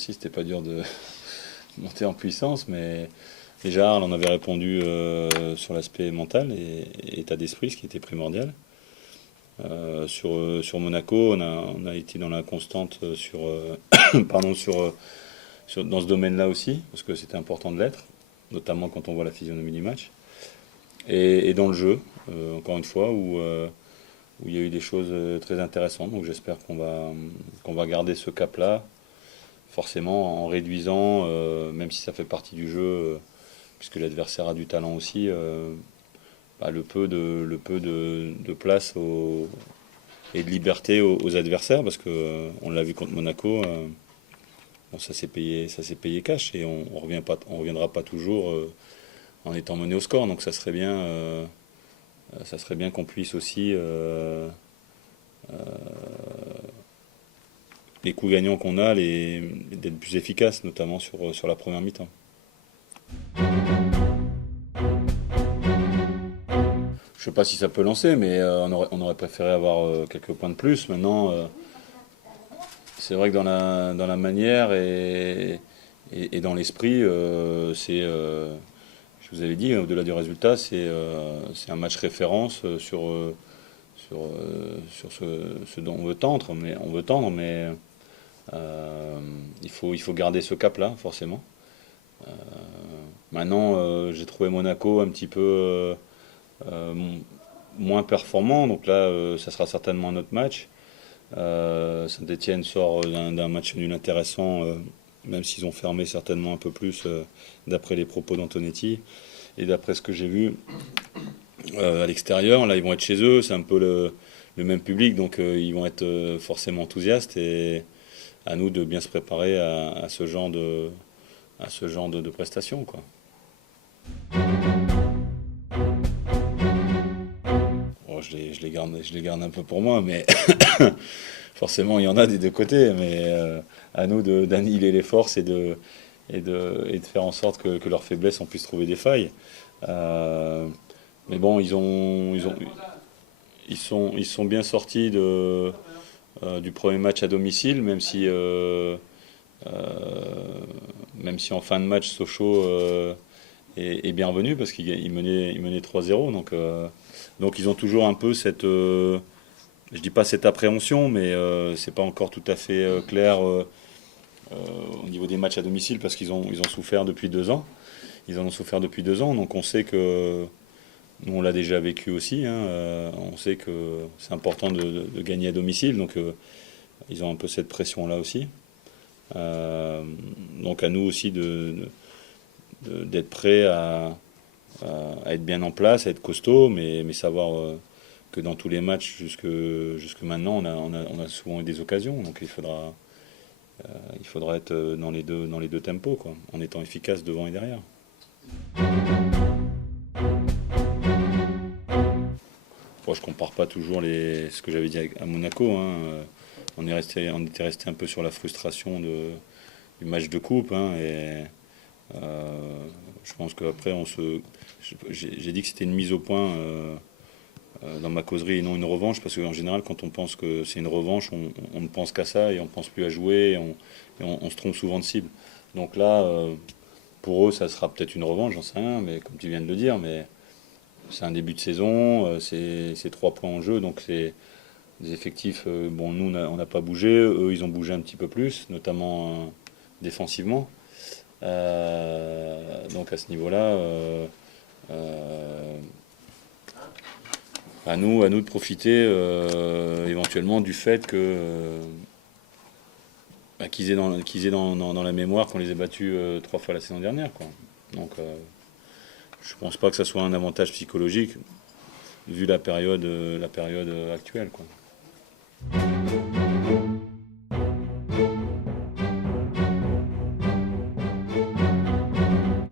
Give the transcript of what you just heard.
ce c'était pas dur de monter en puissance, mais déjà, Arles en avait répondu sur l'aspect mental et état d'esprit, ce qui était primordial. Sur Monaco, on a été dans la constante pardon, dans ce domaine-là aussi, parce que c'était important de l'être, notamment quand on voit la physionomie du match. Et dans le jeu, encore une fois, où il y a eu des choses très intéressantes. Donc j'espère qu'on va garder ce cap-là, forcément en réduisant, même si ça fait partie du jeu, puisque l'adversaire a du talent aussi, le peu de place et de liberté aux adversaires, parce que on l'a vu contre Monaco, bon, ça s'est payé cash, et on reviendra pas toujours en étant mené au score. Donc ça serait bien qu'on puisse aussi les coups gagnants qu'on a, d'être plus efficaces, notamment sur la première mi-temps. Je sais pas si ça peut lancer, mais on aurait préféré avoir quelques points de plus. Maintenant, c'est vrai que dans la manière et dans l'esprit, je vous avais dit, au-delà du résultat, c'est un match référence sur ce dont on veut tendre, mais il faut garder ce cap-là, forcément. Euh, Maintenant, j'ai trouvé Monaco un petit peu euh, moins performant, donc là, ça sera certainement un autre match. Saint-Etienne sort d'un match nul intéressant, même s'ils ont fermé certainement un peu plus, d'après les propos d'Antonetti et d'après ce que j'ai vu à l'extérieur. Là, ils vont être chez eux, c'est un peu le même public, donc ils vont être forcément enthousiastes, et à nous de bien se préparer à ce genre de prestations, quoi. Bon, je les garde un peu pour moi, mais forcément, il y en a des deux côtés, mais à nous d'annihiler les forces et de faire en sorte que leurs faiblesses, on puisse trouver des failles. Euh, mais bon, ils sont bien sortis du premier match à domicile, euh, même si en fin de match, Sochaux est bienvenu, parce qu'il menait 3-0. Donc ils ont toujours un peu je dis pas cette appréhension, mais c'est pas encore tout à fait clair au niveau des matchs à domicile, parce ils ont souffert depuis 2 ans. Ils en ont souffert depuis 2 ans, donc on sait que nous on l'a déjà vécu aussi, hein, on sait que c'est important de gagner à domicile, donc ils ont un peu cette pression-là aussi. Euh, donc à nous aussi d'être prêts à être bien en place, à être costaud, mais savoir que dans tous les matchs jusque maintenant, on a souvent eu des occasions, donc il faudra être dans les deux tempos, quoi, en étant efficace devant et derrière. Bon, je compare pas toujours ce que j'avais dit à Monaco, hein. On était resté un peu sur la frustration du match de coupe, hein, et je pense qu'après j'ai dit que c'était une mise au point dans ma causerie, et non une revanche, parce qu'en général, quand on pense que c'est une revanche, on ne pense qu'à ça, et on pense plus à jouer, on se trompe souvent de cible. Donc là, pour eux, ça sera peut-être une revanche, j'en sais rien, mais comme tu viens de le dire, mais c'est un début de saison, c'est 3 points en jeu, donc c'est des effectifs. Bon, nous, on n'a pas bougé, eux, ils ont bougé un petit peu plus, notamment défensivement. Donc à ce niveau-là, à nous de profiter éventuellement du fait qu'ils aient dans la mémoire qu'on les ait battus 3 fois la saison dernière, quoi. Donc je pense pas que ça soit un avantage psychologique vu la période actuelle, quoi.